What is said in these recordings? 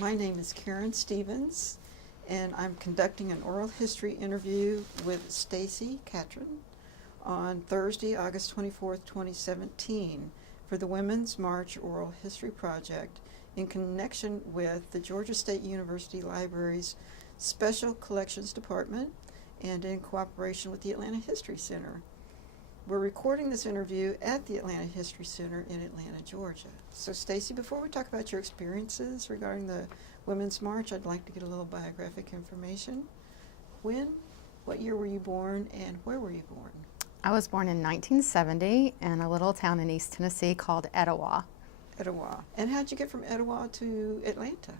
My name is Karen Stevens, and I'm conducting an oral history interview with Staci Catron on Thursday, August 24th, 2017, for the Women's March Oral History Project in connection with the Georgia State University Library's Special Collections Department and in cooperation with the Atlanta History Center. We're recording this interview at the Atlanta History Center in Atlanta, Georgia. So Staci, before we talk about your experiences regarding the Women's March, I'd like to get a little biographic information. What year were you born, and where were you born? I was born in 1970 in a little town in East Tennessee called Etowah. Etowah. And how'd you get from Etowah to Atlanta?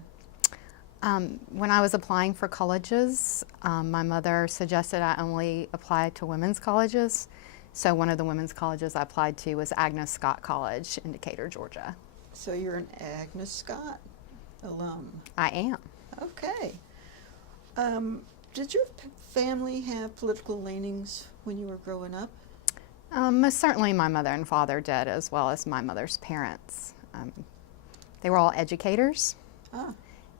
When I was applying for colleges, my mother suggested I only apply to women's colleges. So one of the women's colleges I applied to was Agnes Scott College in Decatur, Georgia. So you're an Agnes Scott alum. I am. Okay. Did your family have political leanings when you were growing up? Most certainly my mother and father did, as well as my mother's parents. They were all educators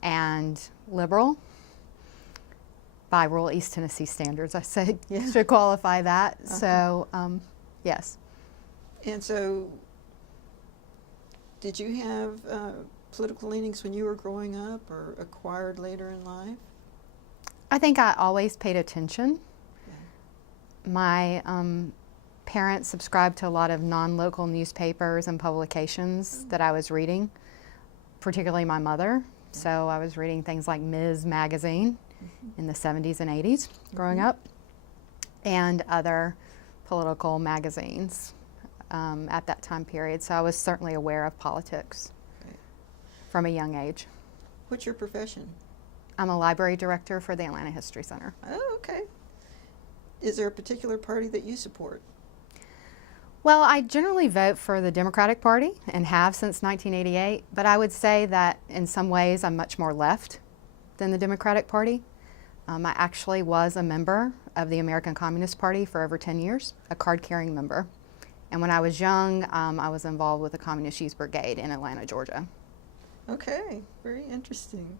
and liberal. By rural East Tennessee standards, I said, should qualify that. So, yes. And so, did you have political leanings when you were growing up or acquired later in life? I think I always paid attention. Yeah. My parents subscribed to a lot of non-local newspapers and publications that I was reading, particularly my mother. So I was reading things like Ms. Magazine in the 70s and 80s growing up, and other political magazines at that time period. So I was certainly aware of politics from a young age. What's your profession? I'm a library director for the Atlanta History Center. Oh, okay. Is there a particular party that you support? Well, I generally vote for the Democratic Party and have since 1988, but I would say that in some ways I'm much more left than the Democratic Party. I actually was a member of the American Communist Party for over 10 years, a card-carrying member. And when I was young, I was involved with the Communist Youth Brigade in Atlanta, Georgia. Okay, very interesting.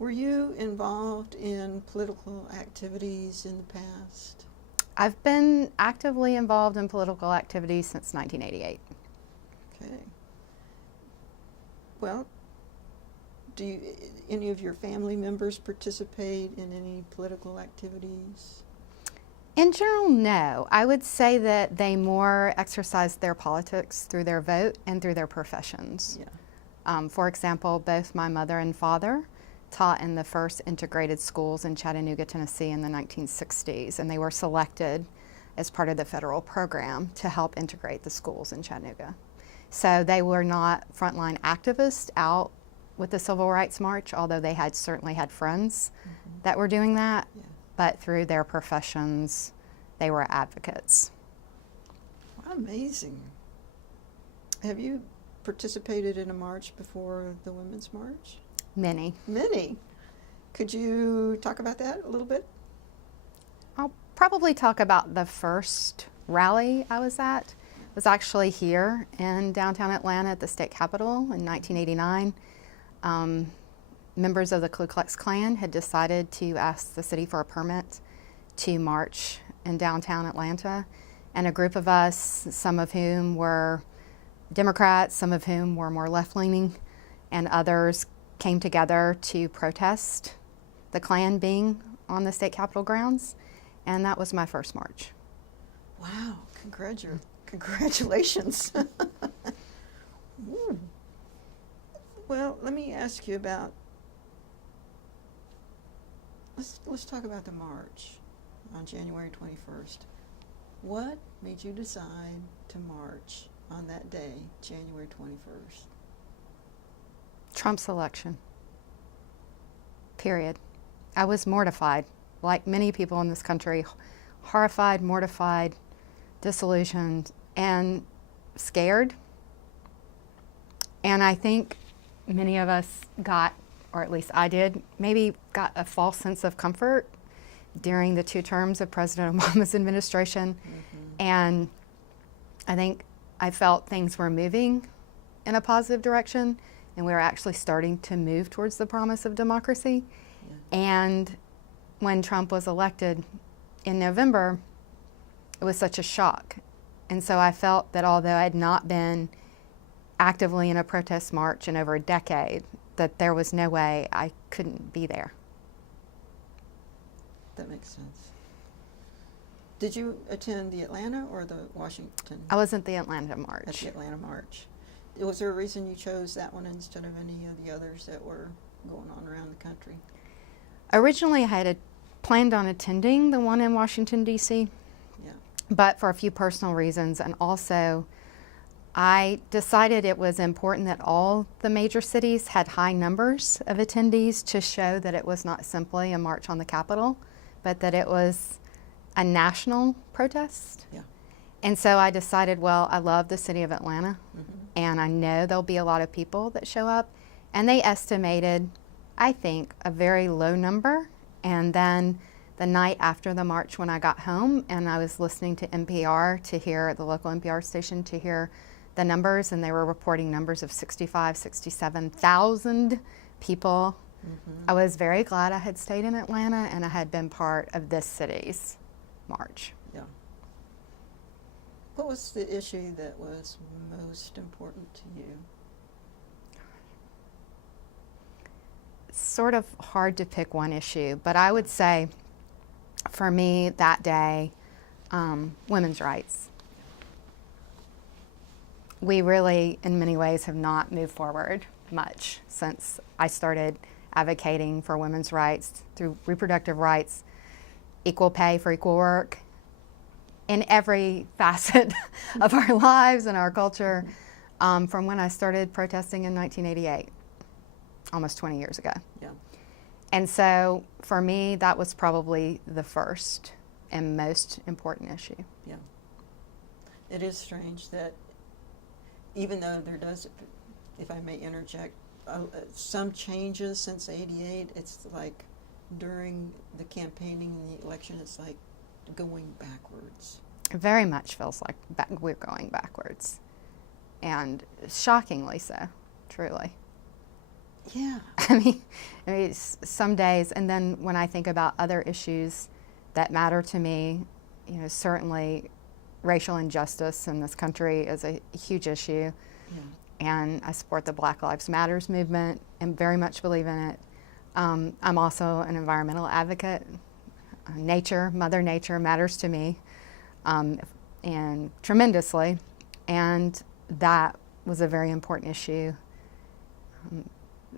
Were you involved in political activities in the past? I've been actively involved in political activities since 1988. Okay. Well, do any of your family members participate in any political activities? In general, no. I would say that they more exercise their politics through their vote and through their professions. Yeah. For example, both my mother and father taught in the first integrated schools in Chattanooga, Tennessee in the 1960s, and they were selected as part of the federal program to help integrate the schools in Chattanooga. So they were not frontline activists out with the Civil Rights March, although they had certainly had friends that were doing that, but through their professions, they were advocates. Wow, amazing. Have you participated in a march before the Women's March? Many. Many. Could you talk about that a little bit? I'll probably talk about the first rally I was at. It was actually here in downtown Atlanta at the state capitol in 1989. Members of the Ku Klux Klan had decided to ask the city for a permit to march in downtown Atlanta, and a group of us, some of whom were Democrats, some of whom were more left-leaning, and others came together to protest the Klan being on the state capitol grounds, and that was my first march. Wow, congratulations. Well, let me ask you about, let's talk about the march on January 21st. What made you decide to march on that day, January 21st? Trump's election. Period. I was mortified, like many people in this country, horrified, mortified, disillusioned, and scared. And I think many of us got, or at least I did, maybe got a false sense of comfort during the 2 terms of President Obama's administration. And I think I felt things were moving in a positive direction, and we were actually starting to move towards the promise of democracy. Yeah. And when Trump was elected in November, it was such a shock. And so I felt that although I had not been actively in a protest march in over a decade, that there was no way I couldn't be there. That makes sense. Did you attend the Atlanta or the Washington? I was at the Atlanta At March. the Atlanta March. Was there a reason you chose that one instead of any of the others that were going on around the country? Originally, I had planned on attending the one in Washington, D.C., Yeah. but for a few personal reasons, and also I decided it was important that all the major cities had high numbers of attendees to show that it was not simply a march on the Capitol, but that it was a national protest. Yeah. And so I decided, well, I love the city of Atlanta, Mm-hmm. and I know there'll be a lot of people that show up. And they estimated, I think, a very low number. And then the night after the march, when I got home and I was listening to NPR to hear, the local NPR station, to hear the numbers, and they were reporting numbers of 65, 67,000 people. Mm-hmm. I was very glad I had stayed in Atlanta and I had been part of this city's march. Yeah. What was the issue that was most important to you? It's sort of hard to pick one issue, but I would say for me that day, women's rights. We really, in many ways, have not moved forward much since I started advocating for women's rights through reproductive rights, equal pay for equal work, in every facet of our lives and our culture, from when I started protesting in 1988, almost 20 years ago. Yeah. And so for me, that was probably the first and most important issue. Yeah. It is strange that even though there does, if I may interject, some changes since '88, it's like during the campaigning and the election, it's like going backwards. It very much feels like we're going backwards, and shockingly so, truly. Yeah. I mean, some days, and then when I think about other issues that matter to me, certainly racial injustice in this country is a huge issue. Yeah. And I support the Black Lives Matters movement and very much believe in it. I'm also an environmental advocate. Mother Nature matters to me, and tremendously. And that was a very important issue,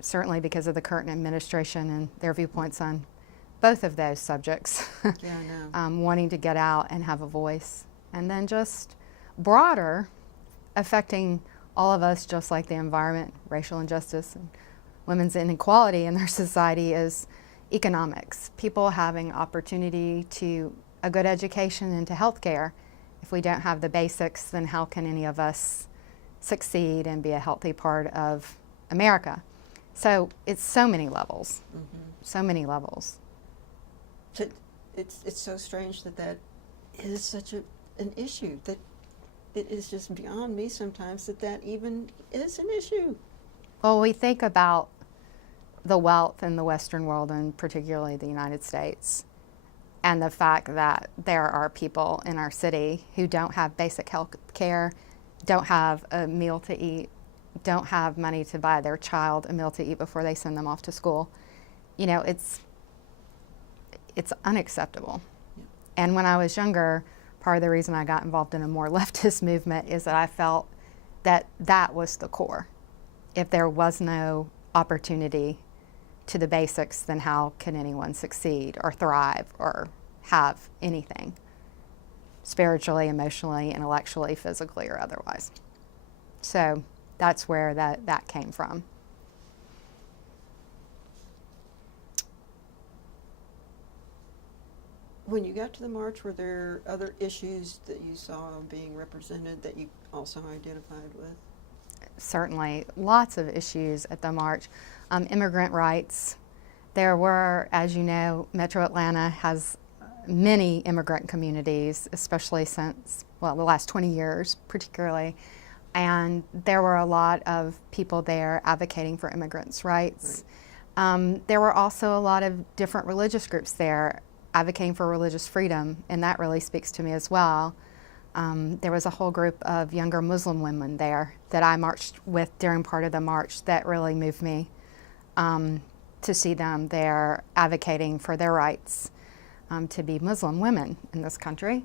certainly because of the current administration and their viewpoints on both of those subjects. Yeah, I know. Wanting to get out and have a voice. And then just broader, affecting all of us, just like the environment, racial injustice, and women's inequality in their society, is economics. People having opportunity to a good education and to health care. If we don't have the basics, then how can any of us succeed and be a healthy part of America? So it's so many levels, so many levels. It's so strange that is such an issue, that it is just beyond me sometimes that even is an issue. Well, we think about the wealth in the Western world, and particularly the United States, and the fact that there are people in our city who don't have basic health care, don't have a meal to eat, don't have money to buy their child a meal to eat before they send them off to school. It's unacceptable. Yeah. And when I was younger, part of the reason I got involved in a more leftist movement is that I felt that that was the core. If there was no opportunity to the basics, then how can anyone succeed or thrive or have anything, spiritually, emotionally, intellectually, physically, or otherwise? So that's where that came from. When you got to the march, were there other issues that you saw being represented that you also identified with? Certainly, lots of issues at the march. Immigrant rights. There were, as you know, Metro Atlanta has many immigrant communities, especially since, the last 20 years particularly. And there were a lot of people there advocating for immigrants' rights. There were also a lot of different religious groups there advocating for religious freedom, and that really speaks to me as well. There was a whole group of younger Muslim women there that I marched with during part of the march that really moved me to see them there advocating for their rights to be Muslim women in this country.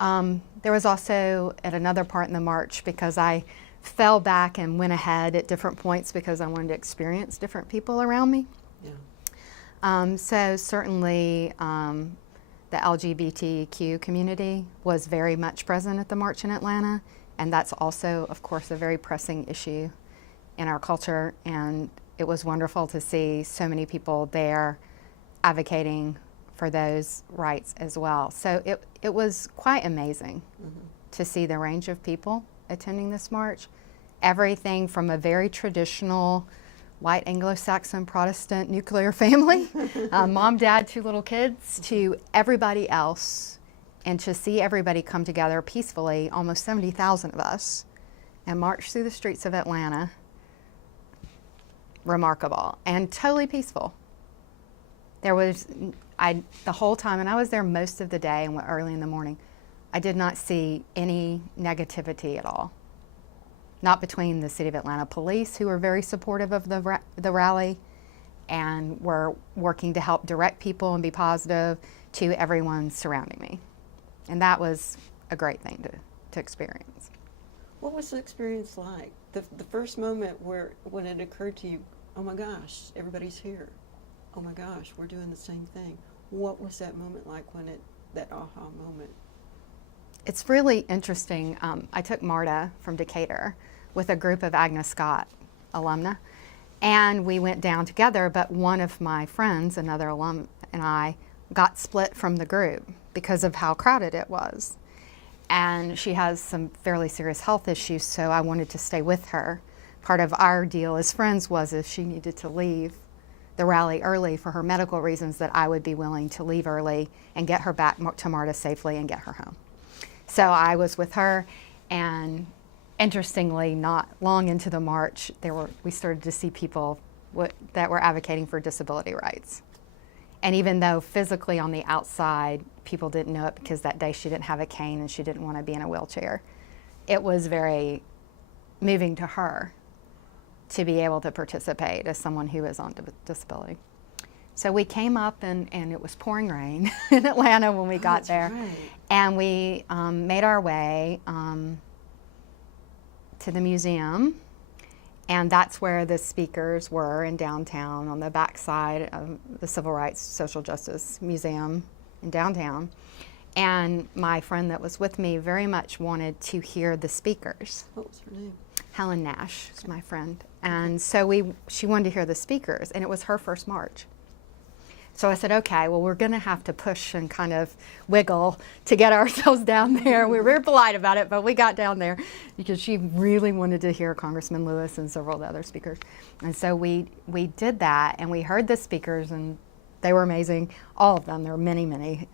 There was also at another part in the march, because I fell back and went ahead at different points because I wanted to experience different people around me. Yeah. So certainly the LGBTQ community was very much present at the march in Atlanta, and that's also, of course, a very pressing issue in our culture, and it was wonderful to see so many people there advocating for those rights as well. So it was quite amazing to see the range of people attending this march. Everything from a very traditional white Anglo-Saxon Protestant nuclear family, mom, dad, 2 little kids, to everybody else, and to see everybody come together peacefully, almost 70,000 of us, and march through the streets of Atlanta. Remarkable and totally peaceful. There was, the whole time, and I was there most of the day and went early in the morning, I did not see any negativity at all. Not between the City of Atlanta police, who were very supportive of the rally and were working to help direct people and be positive, to everyone surrounding me. And that was a great thing to experience. What was the experience like? The first moment when it occurred to you, oh my gosh, everybody's here. Oh my gosh, we're doing the same thing. What was that moment like that aha moment? It's really interesting. I took MARTA from Decatur with a group of Agnes alumna, and we went down together, but one of my friends, another alum, and I got split from the group because of how crowded it was. And she has some fairly serious health issues, so I wanted to stay with her. Part of our deal as friends was if she needed to leave the rally early for her medical reasons, that I would be willing to leave early and get her back to MARTA safely and get her home. So I was with her, and interestingly, not long into the march, we started to see people that were advocating for disability rights. And even though physically on the outside, people didn't know it because that day she didn't have a cane and she didn't want to be in a wheelchair, it was very moving to her to be able to participate as someone who is on disability. So we came up, and it was pouring rain in Atlanta when we got there. Right. And we made our way to the museum, and that's where the speakers were in downtown, on the backside of the Civil Rights Social Justice Museum in downtown. And my friend that was with me very much wanted to hear the speakers. What was her name? Helen Nash is my friend. And so she wanted to hear the speakers, and it was her first march. So I said, okay, well, we're going to have to push and kind of wiggle to get ourselves down there. We were very polite about it, but we got down there because she really wanted to hear Congressman Lewis and several of the other speakers. And so we did that, and we heard the speakers, and they were amazing. All of them. There were many,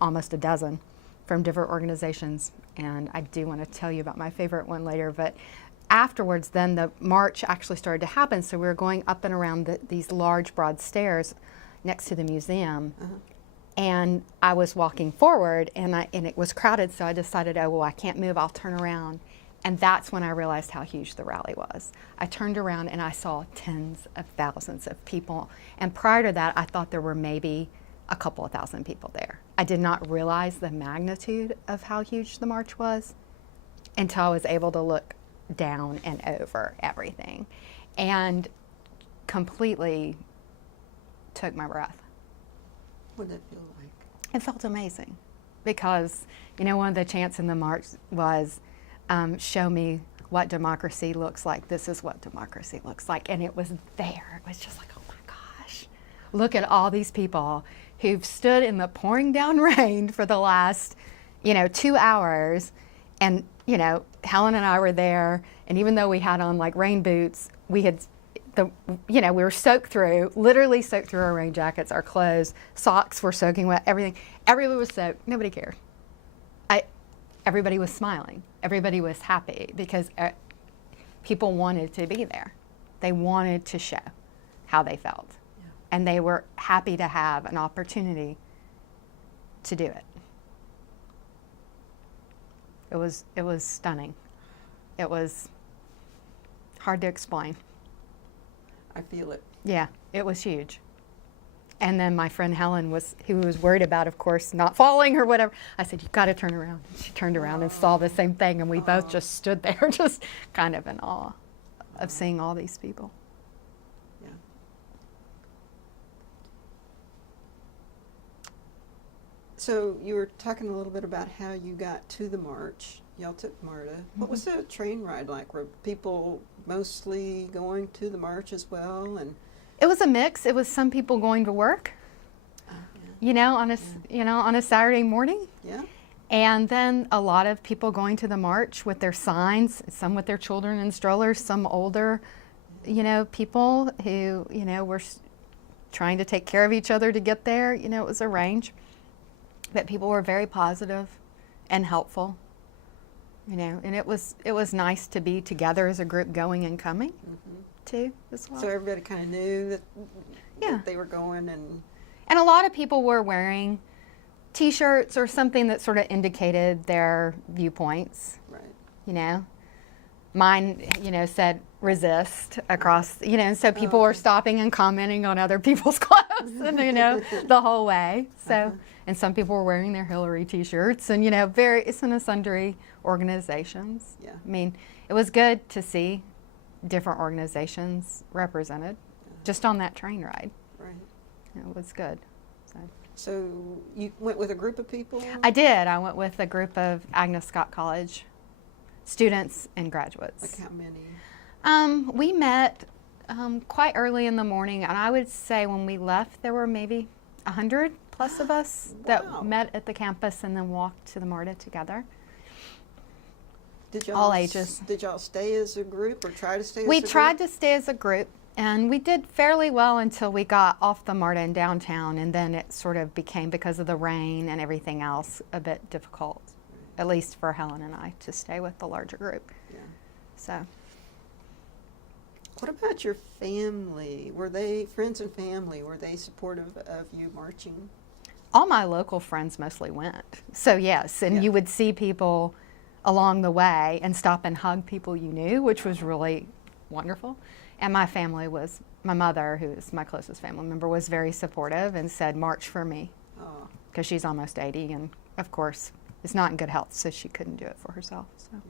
almost a dozen from different organizations. And I do want to tell you about my favorite one later. But afterwards, then the march actually started to happen. So we were going up and around these large, broad stairs next to the museum, and I was walking forward, and it was crowded, so I decided, oh, well, I can't move, I'll turn around. And that's when I realized how huge the rally was. I turned around and I saw tens of thousands of people, and prior to that, I thought there were maybe a couple of thousand people there. I did not realize the magnitude of how huge the march was until I was able to look down and over everything, and completely took my breath. What did that feel like? It felt amazing because, one of the chants in the march was, show me what democracy looks like. This is what democracy looks like. And it was there. It was just like, oh my gosh, look at all these people who've stood in the pouring down rain for the last, 2 hours. And, Helen and I were there. And even though we had on like rain boots, we were soaked through, literally soaked through our rain jackets, our clothes, socks were soaking wet, everything. Everybody was soaked. Nobody cared. Everybody was smiling. Everybody was happy because people wanted to be there. They wanted to show how they felt. Yeah. And they were happy to have an opportunity to do it. It was stunning. It was hard to explain. I feel it. Yeah, it was huge. And then my friend Helen who was worried about, of course, not falling or whatever. I said, "You've got to turn around." And she turned around and saw the same thing, and we both just stood there, just kind of in awe of seeing all these people. Yeah. So you were talking a little bit about how you got to the march. Y'all took MARTA. What was the train ride like? Were people mostly going to the march as well? And It was a mix. It was some people going to work, on a Saturday morning. yeah, And then a lot of people going to the march with their signs, some with their children in strollers, some older, people who, were trying to take care of each other to get there. It was a range. But people were very positive and helpful, and it was nice to be together as a group going and coming too as well. so everybody kind of knew that, Yeah. that they were going, and And a lot of people were wearing T-shirts or something that sort of indicated their viewpoints. right. Mine, said resist across, and so people were stopping and commenting on other people's clothes, and the whole way. So, and some people were wearing their Hillary T-shirts, and various and sundry organizations. Yeah. I mean, it was good to see different organizations represented, just on that train ride. Right. It was good. So. So you went with a group of people? I did. I went with a group of Agnes College students and graduates. Like how many? We met quite early in the morning, and I would say when we left, there were maybe 100 plus of us Wow. that met at the campus and then walked to the MARTA together. Did all ages. Did y'all stay as a group or try to stay as a We group? tried to stay as a group, and we did fairly well until we got off the MARTA in downtown, and then it sort of became, because of the rain and everything else, a bit difficult, at least for Helen and I, to stay with the larger group. Yeah. So. What about your family? Were they, friends and family, were they supportive of you marching? All my local friends mostly went. So yes, and Yeah. you would see people along the way and stop and hug people you knew, which was really wonderful. And my family my mother, who is my closest family member, was very supportive and said, "March for me," Oh, because she's almost 80 and of course is not in good health, so she couldn't do it for herself. So. yeah.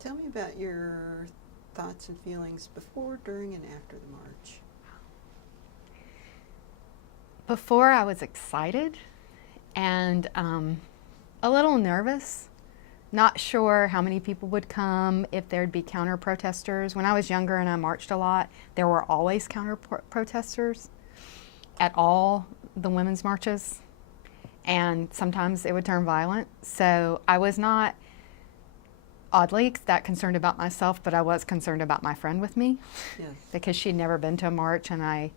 Tell me about your thoughts and feelings before, during, and after the march. Before, I was excited and a little nervous, not sure how many people would come, if there'd be counter protesters. When I was younger and I marched a lot, there were always counter protesters at all the women's marches, and sometimes it would turn violent. So I was not, oddly, that concerned about myself, but I was concerned about my friend with me Yes. because she'd never been to a march, and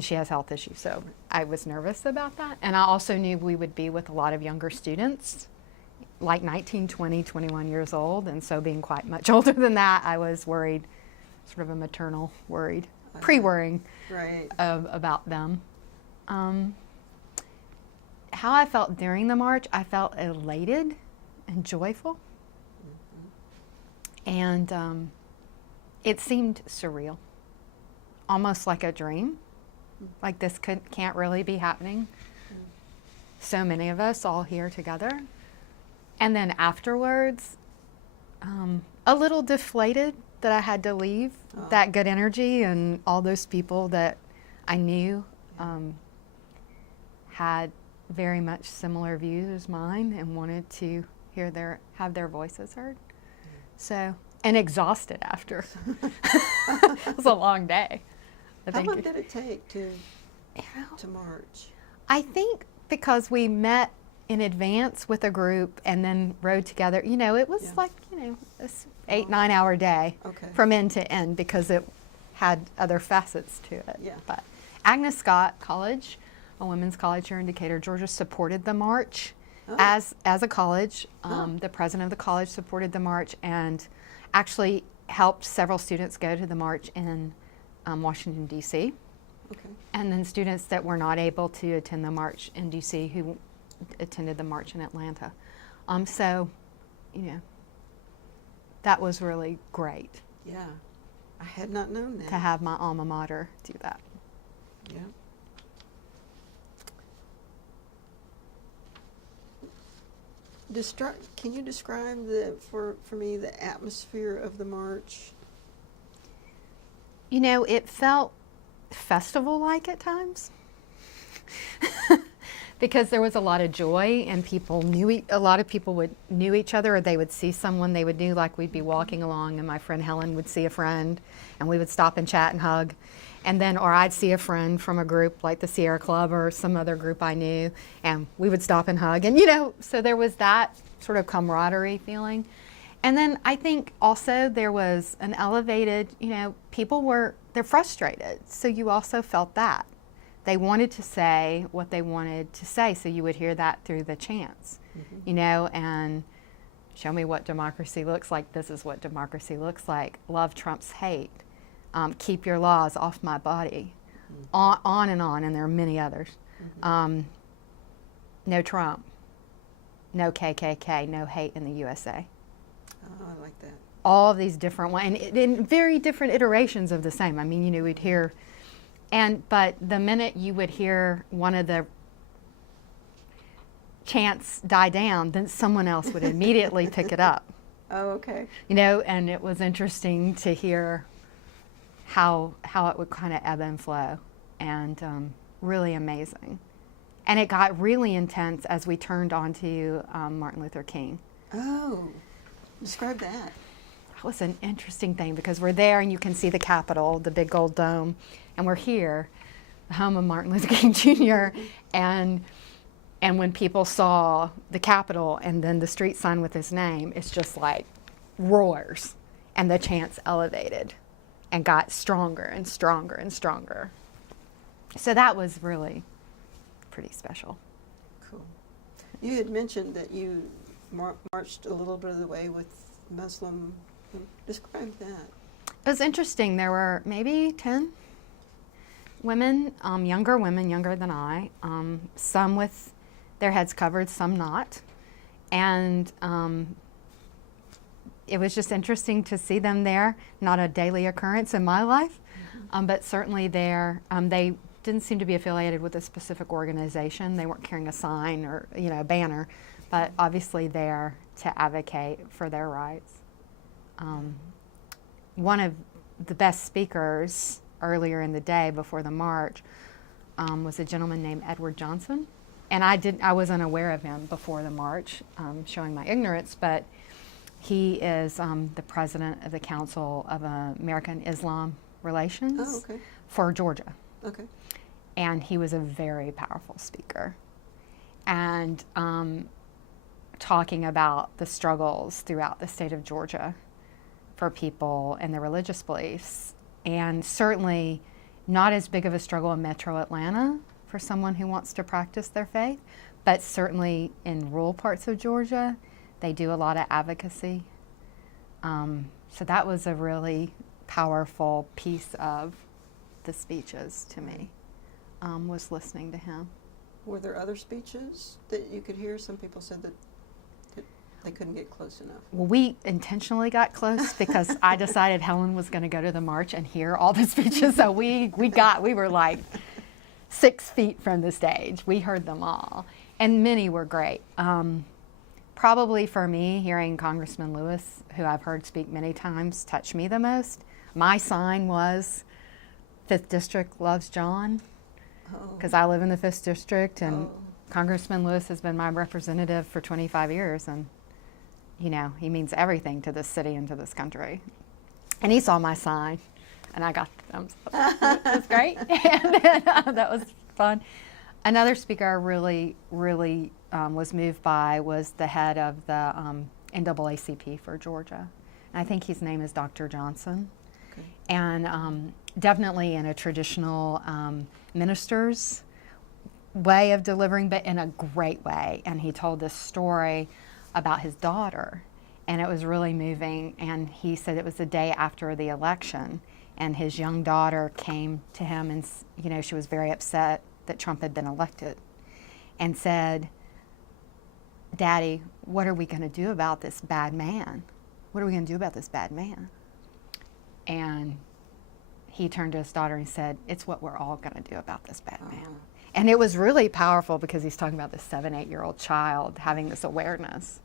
she has health issues, so I was nervous about that. And I also knew we would be with a lot of younger students, like 19, 20, 21 years old, and so being quite much older than that, I was worried, sort of a maternal worried, pre-worrying Right. about them. How I felt during the march, I felt elated and joyful, and it seemed surreal, almost like a dream. Like this can't really be happening. So many of us all here together. And then afterwards, a little deflated that I had to leave that good energy, and all those people that I knew had very much similar views as mine and wanted to have their voices heard. So, and exhausted after. It was a long day. How long did it take to march? I think because we met in advance with a group and then rode together, it was like, this 8-9 hour day from end to end, because it had other facets to it. Yeah. But Agnes College, a women's college here in Decatur, Georgia, supported the march, Oh. As a college, Oh. the president of the college supported the march and actually helped several students go to the march in Washington, D.C. Okay. And then students that were not able to attend the march in D.C. who attended the march in Atlanta. So, you know, that was really great Yeah. I had not known that. to have my alma mater do that. Yeah. Can you describe for me the atmosphere of the march? You know, it felt festival-like at times because there was a lot of joy and people knew, a lot of people knew each other, or they would see someone they would knew, like we'd be walking along and my friend Helen would see a friend and we would stop and chat and hug. And then, or I'd see a friend from a group like the Sierra Club or some other group I knew, and we would stop and hug. And, you know, so there was that sort of camaraderie feeling. And then I think also there was an elevated, you know, they're frustrated. So you also felt that. They wanted to say what they wanted to say, so you would hear that through the chants, you know, and show me what democracy looks like. This is what democracy looks like. Love trumps hate. Keep your laws off my body. On, and there are many others. No Trump. No KKK. No hate in the USA. Oh, I like that. All of these different ones, and in very different iterations of the same. I mean, you know, we'd hear, but the minute you would hear one of the chants die down, then someone else would immediately pick it up. Oh, okay. You know, and it was interesting to hear how it would kind of ebb and flow, and really amazing. And it got really intense as we turned onto Martin Luther King. Oh, describe that. That was an interesting thing because we're there and you can see the Capitol, the big gold dome, and we're here, the home of Martin Luther King Jr. And when people saw the Capitol and then the street sign with his name, it's just like roars, and the chants elevated and got stronger and stronger and stronger. So that was really pretty special. Cool. You had mentioned that you marched a little bit of the way with Muslim. Describe that. It was interesting. There were maybe 10 women, younger than I, some with their heads covered, some not. And it was just interesting to see them there. Not a daily occurrence in my life, but certainly there. They didn't seem to be affiliated with a specific organization. They weren't carrying a sign or, you know, a banner, but obviously there to advocate for their rights. One of the best speakers earlier in the day before the march was a gentleman named Edward Johnson. And I was unaware of him before the march, showing my ignorance, but he is the president of the Council of American Islam Relations for Georgia. Okay. And he was a very powerful speaker. And talking about the struggles throughout the state of Georgia for people and their religious beliefs. And certainly not as big of a struggle in metro Atlanta for someone who wants to practice their faith, but certainly in rural parts of Georgia, they do a lot of advocacy. So that was a really powerful piece of the speeches to me, was listening to him. Were there other speeches that you could hear? Some people said that they couldn't get close enough. Well, we intentionally got close because I decided Helen was going to go to the march and hear all the speeches. So we were like 6 feet from the stage. We heard them all, and many were great. Probably for me, hearing Congressman Lewis, who I've heard speak many times, touched me the most. My sign was 5th District loves John, because I live in the 5th District, and Congressman Lewis has been my representative for 25 years, and you know, he means everything to this city and to this country. And he saw my sign, and I got the thumbs up. It was great. And that was fun. Another speaker I really was moved by was the head of the NAACP for Georgia. And I think his name is Dr. Johnson. Okay. And definitely in a traditional minister's way of delivering, but in a great way. And he told this story about his daughter, and it was really moving. And he said it was the day after the election, and his young daughter came to him, and she was very upset that Trump had been elected, and said, "Daddy, what are we going to do about this bad man? What are we going to do about this bad man?" And he turned to his daughter and said, "It's what we're all going to do about this bad man." And it was really powerful because he's talking about this 7-8-year-old child having this awareness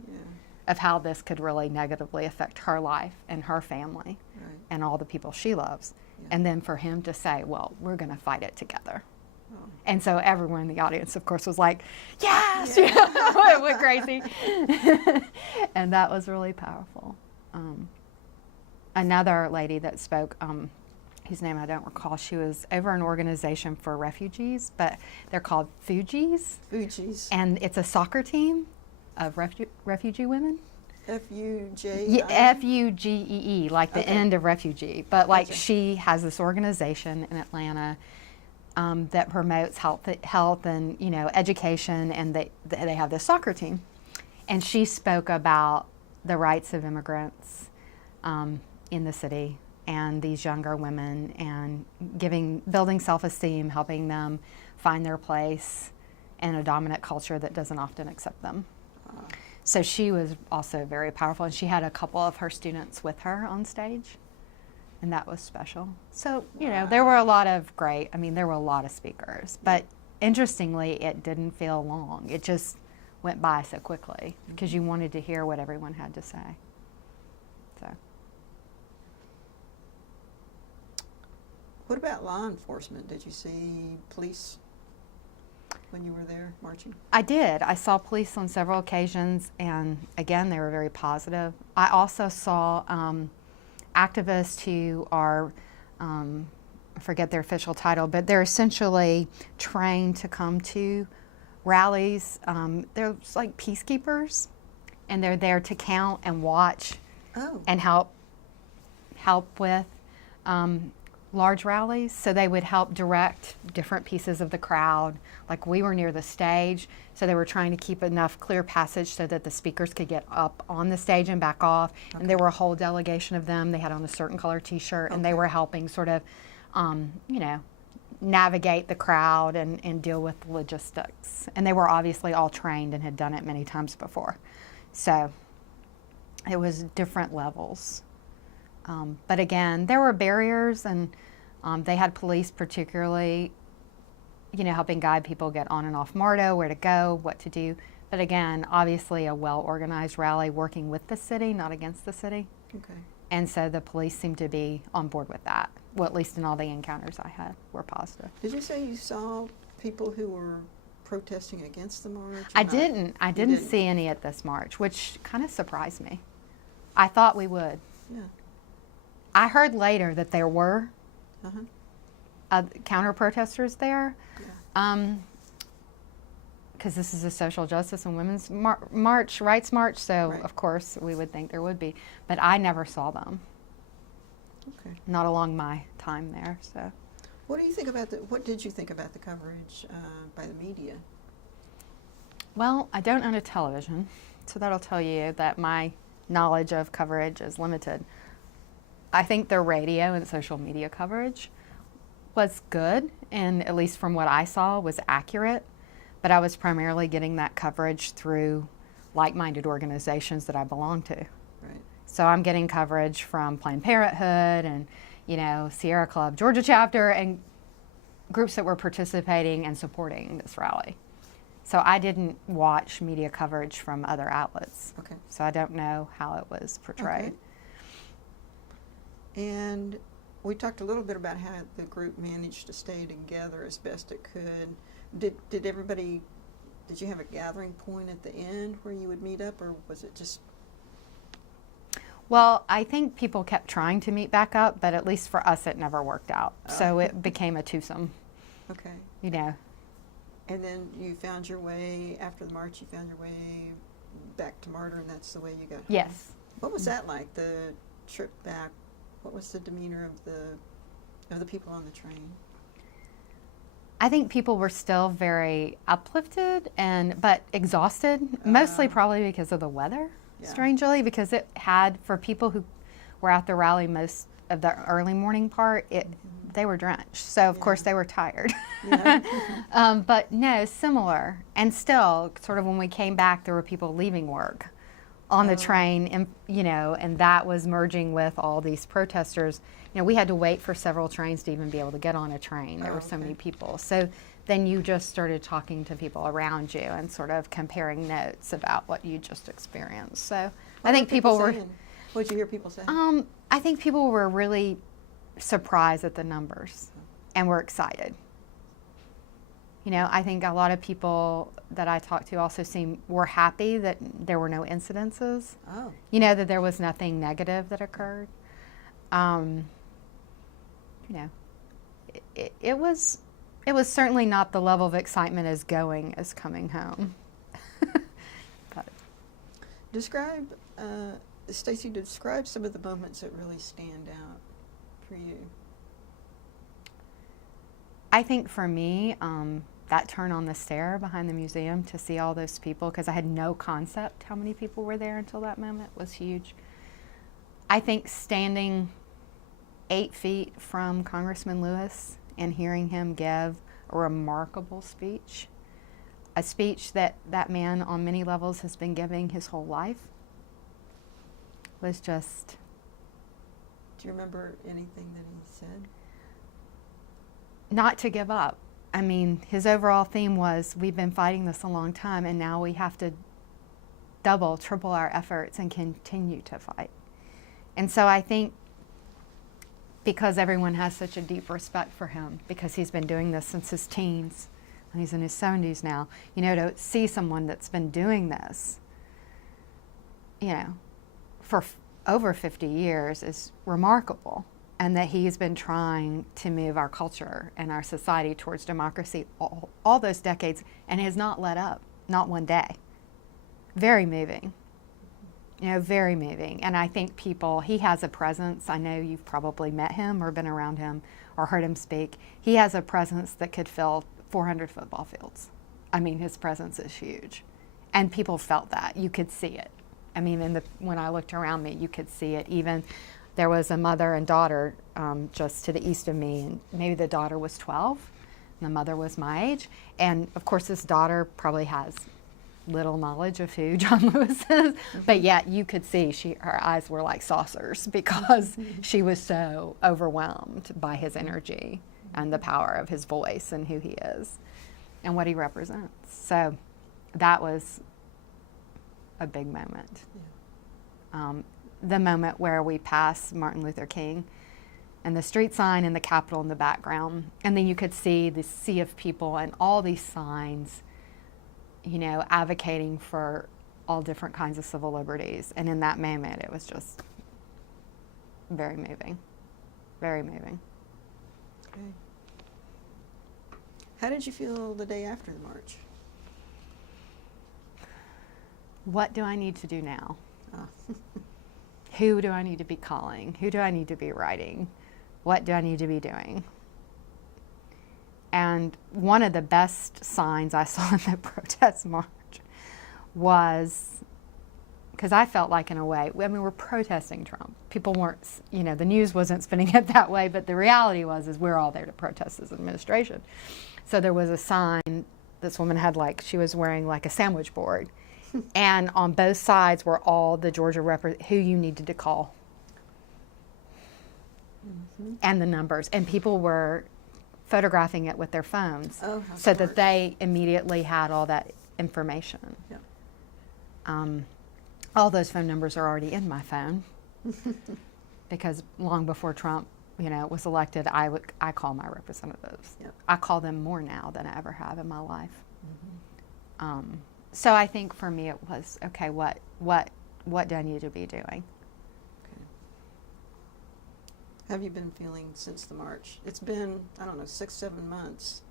of how this could really negatively affect her life and her family and all the people she loves. And then for him to say, well, we're going to fight it together. And so everyone in the audience, of course, was like, yes! It went crazy. And that was really powerful. Another lady that spoke, whose name I don't recall, she was over an organization for refugees, but they're called Fugees. Fugees. And it's a soccer team of refugee women. F-U-J-I? F-U-G-E-E, like the end of refugee. But like Gotcha. she has this organization in Atlanta that promotes health and education, and they have this soccer team. And she spoke about the rights of immigrants in the city and these younger women, and building self-esteem, helping them find their place in a dominant culture that doesn't often accept them. So she was also very powerful, and she had a couple of her students with her on stage, and that was special. So, there were a lot of there were a lot of speakers, but interestingly, it didn't feel long. It just went by so quickly because you wanted to hear what everyone had to say. So. What about law enforcement? Did you see police when you were there marching? I did. I saw police on several occasions, and again, they were very positive. I also saw activists who are, I forget their official title, but they're essentially trained to come to rallies. They're like peacekeepers, and they're there to count and watch and help with large rallies. So they would help direct different pieces of the crowd. Like we were near the stage, so they were trying to keep enough clear passage so that the speakers could get up on the stage and back off. And there were a whole delegation of them. They had on a certain color t-shirt, and they were helping sort of, navigate the crowd and deal with logistics. And they were obviously all trained and had done it many times before. So it was different levels. But again, there were barriers, and they had police particularly, helping guide people get on and off MARTA, where to go, what to do. But again, obviously a well-organized rally working with the city, not against the city. Okay. And so the police seemed to be on board with that. Well, at least in all the encounters I had were positive. Did you say you saw people who were protesting against the march? I didn't see any at this march, which kind of surprised me. I thought we would. Yeah. I heard later that there were Uh-huh. counter protesters there, Yeah. because this is a social justice and women's rights march, so Right. of course we would think there would be, but I never saw them. Okay. Not along my time there. So, What did you think about the coverage by the media? well, I don't own a television, so that'll tell you that my knowledge of coverage is limited. I think the radio and social media coverage was good, and at least from what I saw was accurate, but I was primarily getting that coverage through like-minded organizations that I belong to. Right. So I'm getting coverage from Planned Parenthood and, Sierra Club Georgia chapter, and groups that were participating and supporting this rally. So I didn't watch media coverage from other outlets. Okay. So I don't know how it was portrayed. Okay. And we talked a little bit about how the group managed to stay together as best it could. Did you have a gathering point at the end where you would meet up, or was it just? Well, I think people kept trying to meet back up, but at least for us it never worked out. So it became a twosome, Okay. And then you found your way, after the march, you found your way back to MARTA, and that's the way you got home? Yes. What was that like, the trip back? What was the demeanor of the people on the train? I think people were still very uplifted but exhausted, mostly probably because of the weather, Yeah. strangely, because it had, for people who were at the rally most of the early morning part, they were drenched. So, of course, they were tired. Yeah. But no, similar. And still, sort of when we came back, there were people leaving work on the train, and, and that was merging with all these protesters. We had to wait for several trains to even be able to get on a train. There were so many people. So then you just started talking to people around you and sort of comparing notes about what you just experienced. So I think people were. What did you hear people say? I think people were really surprised at the numbers and were excited. I think a lot of people that I talked to also were happy that there were no incidences. Oh. That there was nothing negative that occurred. It was certainly not the level of excitement as going as coming home. But Staci, describe some of the moments that really stand out for you. I think for me, that turn on the stair behind the museum to see all those people, because I had no concept how many people were there until that moment, was huge. I think standing 8 feet from Congressman Lewis and hearing him give a remarkable speech, a speech that man on many levels has been giving his whole life, was just... Do you remember anything that he said? Not to give up. I mean, his overall theme was, we've been fighting this a long time, and now we have to double, triple our efforts and continue to fight. And so I think because everyone has such a deep respect for him, because he's been doing this since his teens, and he's in his 70s now, to see someone that's been doing this, for over 50 years is remarkable. And that he's been trying to move our culture and our society towards democracy all those decades, and has not let up, not one day. Very moving. Very moving. And I think he has a presence. I know you've probably met him or been around him or heard him speak. He has a presence that could fill 400 football fields. I mean, his presence is huge. And people felt that. You could see it. I mean, when I looked around me, you could see it. Even there was a mother and daughter just to the east of me, and maybe the daughter was 12, and the mother was my age. And of course, this daughter probably has little knowledge of who John Lewis is, but yet you could see her eyes were like saucers, because she was so overwhelmed by his energy and the power of his voice and who he is and what he represents. So that was a big moment. Yeah. The moment where we pass Martin Luther King and the street sign and the Capitol in the background, and then you could see the sea of people and all these signs, advocating for all different kinds of civil liberties. And in that moment, it was just very moving, very moving. Okay. How did you feel the day after the march? What do I need to do now? Ah. Who do I need to be calling? Who do I need to be writing? What do I need to be doing? And one of the best signs I saw in the protest march was, because I felt like, in a way, we're protesting Trump. People weren't, the news wasn't spinning it that way, but the reality is we're all there to protest this administration. So there was a sign this woman had, she was wearing a sandwich board. And on both sides were all the Georgia who you needed to call. Mm-hmm. And the numbers. And people were photographing it with their phones, so smart. that they immediately had all that information. Yeah. All those phone numbers are already in my phone, because long before Trump, was elected, I call my representatives. Yep. I call them more now than I ever have in my life. Mm-hmm. So I think for me it was, okay, what do I need to be doing? Okay. How have you been feeling since the march? It's been, 6-7 months.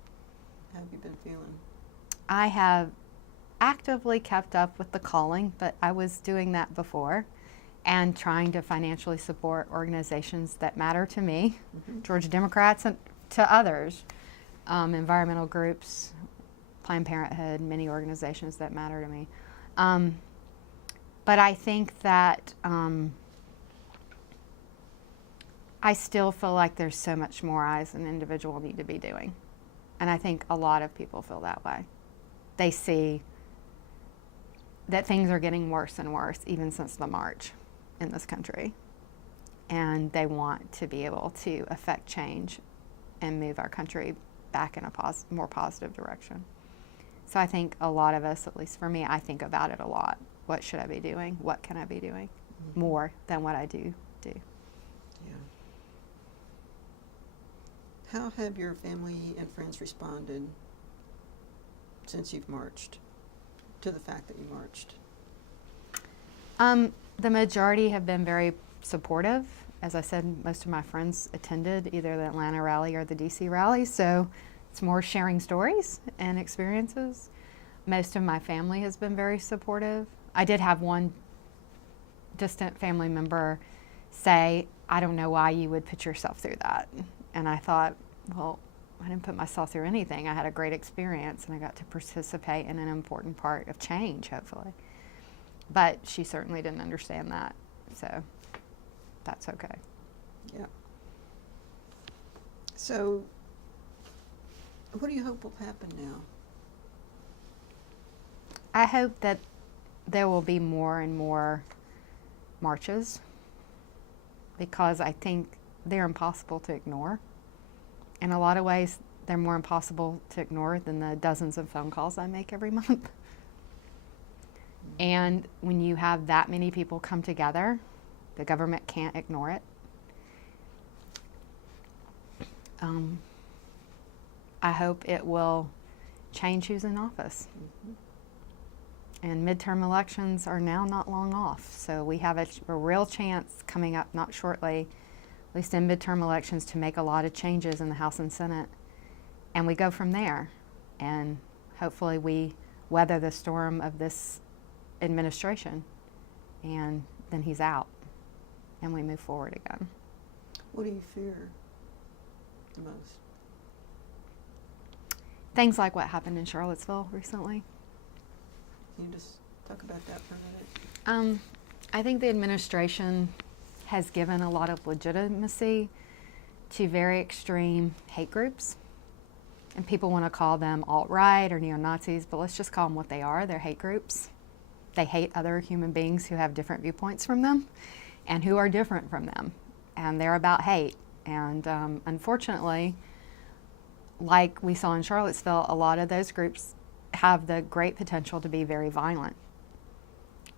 How have you been feeling? I have actively kept up with the calling, but I was doing that before, and trying to financially support organizations that matter to me, Georgia Democrats and to others. environmental groups, Planned Parenthood, many organizations that matter to me. But I think that I still feel like there's so much more I as an individual need to be doing. And I think a lot of people feel that way. They see that things are getting worse and worse, even since the march in this country. And they want to be able to affect change and move our country back in a more positive direction. So I think a lot of us, at least for me, I think about it a lot. What should I be doing? What can I be doing more than what I do? Yeah. How have your family and friends responded since you've marched, to the fact that you marched? The majority have been very supportive. As I said, most of my friends attended either the Atlanta rally or the DC rally, so it's more sharing stories and experiences. Most of my family has been very supportive. I did have one distant family member say, I don't know why you would put yourself through that. And I thought, well, I didn't put myself through anything. I had a great experience and I got to participate in an important part of change, hopefully. But she certainly didn't understand that, so that's okay. Yeah. So, what do you hope will happen now? I hope that there will be more and more marches, because I think they're impossible to ignore. In a lot of ways, they're more impossible to ignore than the dozens of phone calls I make every month. And when you have that many people come together, the government can't ignore it. I hope it will change who's in office. And midterm elections are now not long off, so we have a real chance coming up not shortly, at least in midterm elections, to make a lot of changes in the House and Senate. And we go from there, and hopefully we weather the storm of this administration, and then he's out, and we move forward again. What do you fear the most? Things like what happened in Charlottesville recently. Can you just talk about that for a minute? I think the administration has given a lot of legitimacy to very extreme hate groups. And people want to call them alt-right or neo-Nazis, but let's just call them what they are. They're hate groups. They hate other human beings who have different viewpoints from them and who are different from them. And they're about hate. And unfortunately, like we saw in Charlottesville, a lot of those groups have the great potential to be very violent.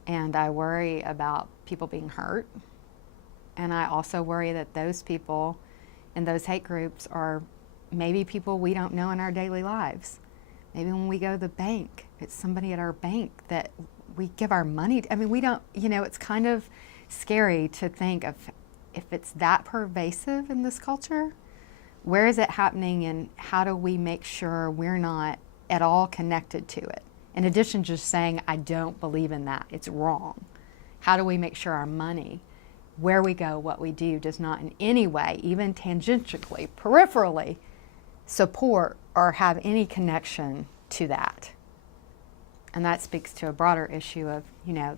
And I worry about people being hurt. And I also worry that those people in those hate groups are maybe people we don't know in our daily lives. Maybe when we go to the bank, it's somebody at our bank that we give our money to. I mean, we don't, it's kind of scary to think of if it's that pervasive in this culture, where is it happening and how do we make sure we're not at all connected to it? In addition to just saying, I don't believe in that, it's wrong. How do we make sure our money, where we go, what we do, does not in any way, even tangentially, peripherally, support or have any connection to that? And that speaks to a broader issue of,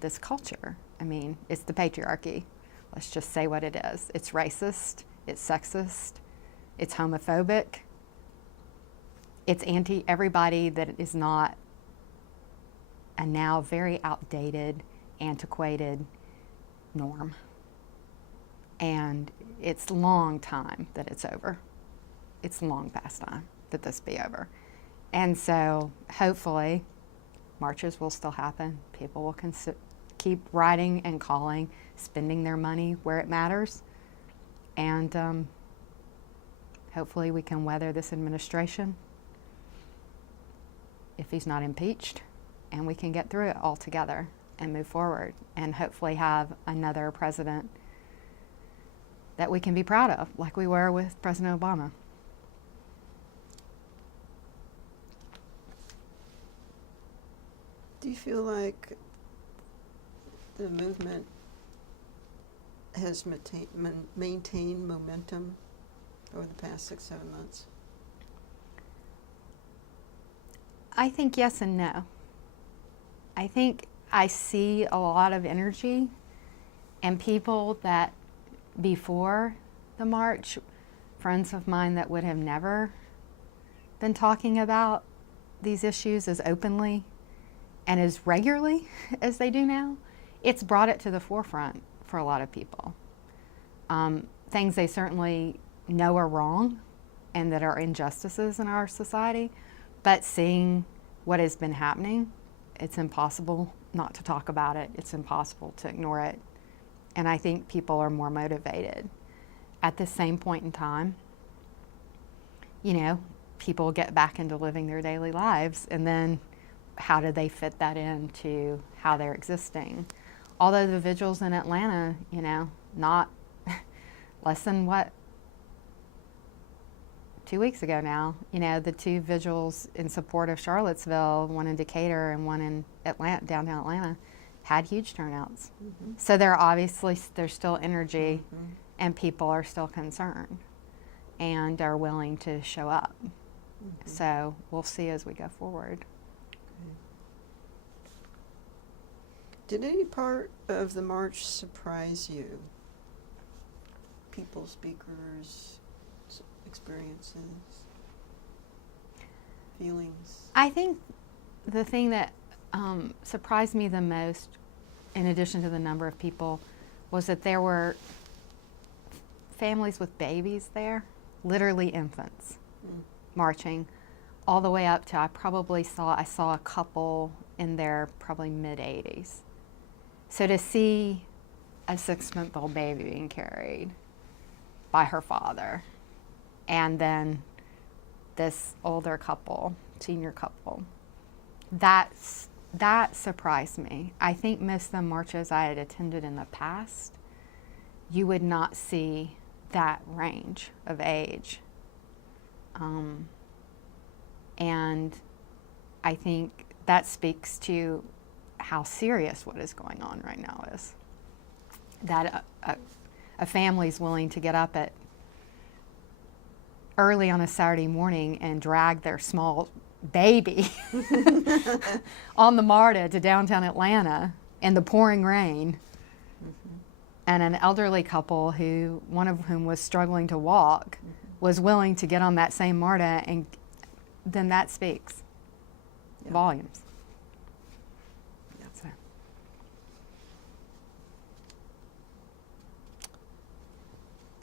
this culture. I mean, it's the patriarchy. Let's just say what it is. It's racist, it's sexist, it's homophobic, it's anti-everybody that is not a now very outdated, antiquated norm. And it's long time that it's over. It's long past time that this be over. And so hopefully marches will still happen. People will keep writing and calling, spending their money where it matters. And hopefully we can weather this administration if he's not impeached, and we can get through it all together and move forward and hopefully have another president that we can be proud of, like we were with President Obama. Do you feel like the movement has maintained momentum over the past 6-7 months? I think yes and no. I think I see a lot of energy and people that before the march, friends of mine that would have never been talking about these issues as openly and as regularly as they do now, it's brought it to the forefront for a lot of people. Things they certainly know are wrong and that are injustices in our society, but seeing what has been happening, it's impossible not to talk about it. It's impossible to ignore it. And I think people are more motivated. At the same point in time, you know, people get back into living their daily lives, and then how do they fit that into how they're existing? Although the vigils in Atlanta, you know, not less than 2 weeks ago now, you know, the two vigils in support of Charlottesville, one in Decatur and one in Atlanta, downtown Atlanta, had huge turnouts. Mm-hmm. So there's still energy, mm-hmm. and people are still concerned and are willing to show up. Mm-hmm. So we'll see as we go forward. Okay. Did any part of the march surprise you? People, speakers, experiences, feelings? I think the thing that surprised me the most, in addition to the number of people, was that there were families with babies there, literally infants, marching all the way up to I saw a couple in their probably mid-80s. So to see a 6-month-old baby being carried by her father, and then this older couple, senior couple, that surprised me. I think most of the marches I had attended in the past, you would not see that range of age. And I think that speaks to how serious what is going on right now is. That a family's willing to get up at early on a Saturday morning and drag their small baby on the MARTA to downtown Atlanta in the pouring rain. Mm-hmm. And an elderly couple one of whom was struggling to walk, mm-hmm. was willing to get on that same MARTA, and then that speaks volumes. Yeah. So.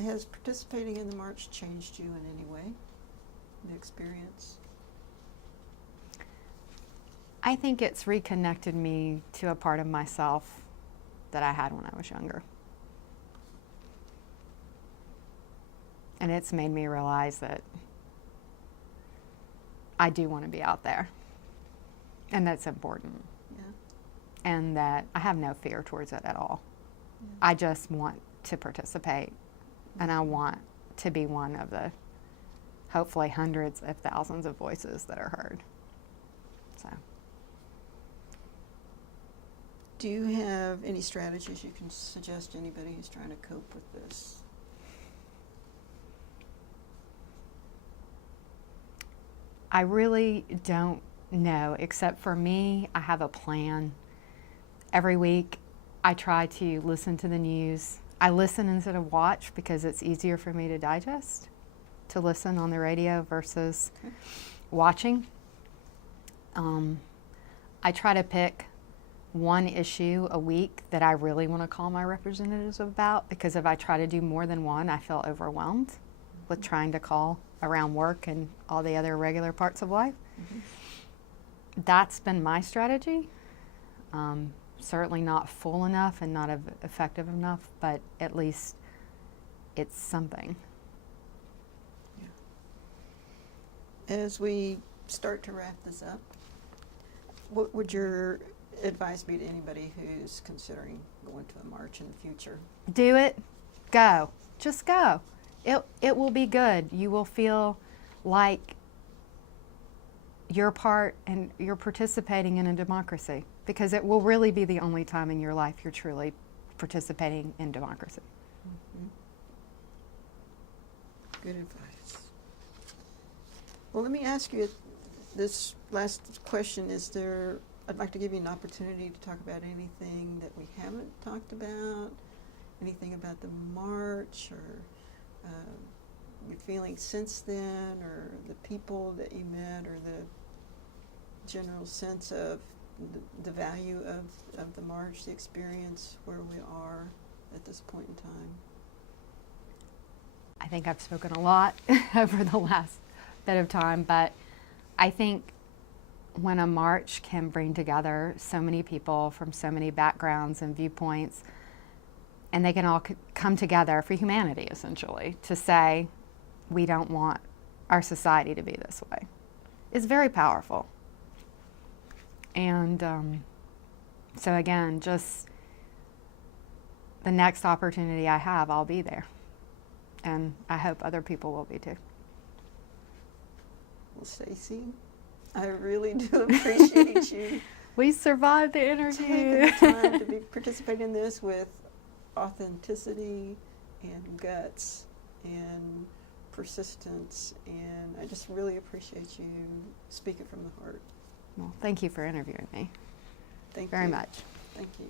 Has participating in the march changed you in any way, the experience? I think it's reconnected me to a part of myself that I had when I was younger. And it's made me realize that I do want to be out there. And that's important. Yeah. And that I have no fear towards it at all. Yeah. I just want to participate. And I want to be one of the, hopefully, hundreds of thousands of voices that are heard. So. Do you have any strategies you can suggest to anybody who's trying to cope with this? I really don't know, except for me, I have a plan. Every week, I try to listen to the news. I listen instead of watch because it's easier for me to digest, to listen on the radio versus watching. I try to pick one issue a week that I really want to call my representatives about, because if I try to do more than one, I feel overwhelmed with trying to call around work and all the other regular parts of life. Mm-hmm. That's been my strategy. Certainly not full enough and not effective enough, but at least it's something. Yeah. As we start to wrap this up, what would your advice be to anybody who's considering going to a march in the future? Do it. Go. Just go. It will be good. You will feel like you're part and you're participating in a democracy, because it will really be the only time in your life you're truly participating in democracy. Mm-hmm. Good advice. Well, let me ask you this last question, I'd like to give you an opportunity to talk about anything that we haven't talked about, anything about the march, or your feelings since then, or the people that you met, or the general sense of the value of the march, the experience, where we are at this point in time. I think I've spoken a lot over the last bit of time, but I think when a march can bring together so many people from so many backgrounds and viewpoints, and they can all come together for humanity, essentially, to say, we don't want our society to be this way, is very powerful. And so again, just the next opportunity I have, I'll be there. And I hope other people will be too. Well, Staci, I really do appreciate you We survived the taking interview. the time to be participating in this with authenticity and guts and persistence, and I just really appreciate you speaking from the heart. Well, thank you for interviewing me Thank very you. much. Thank you.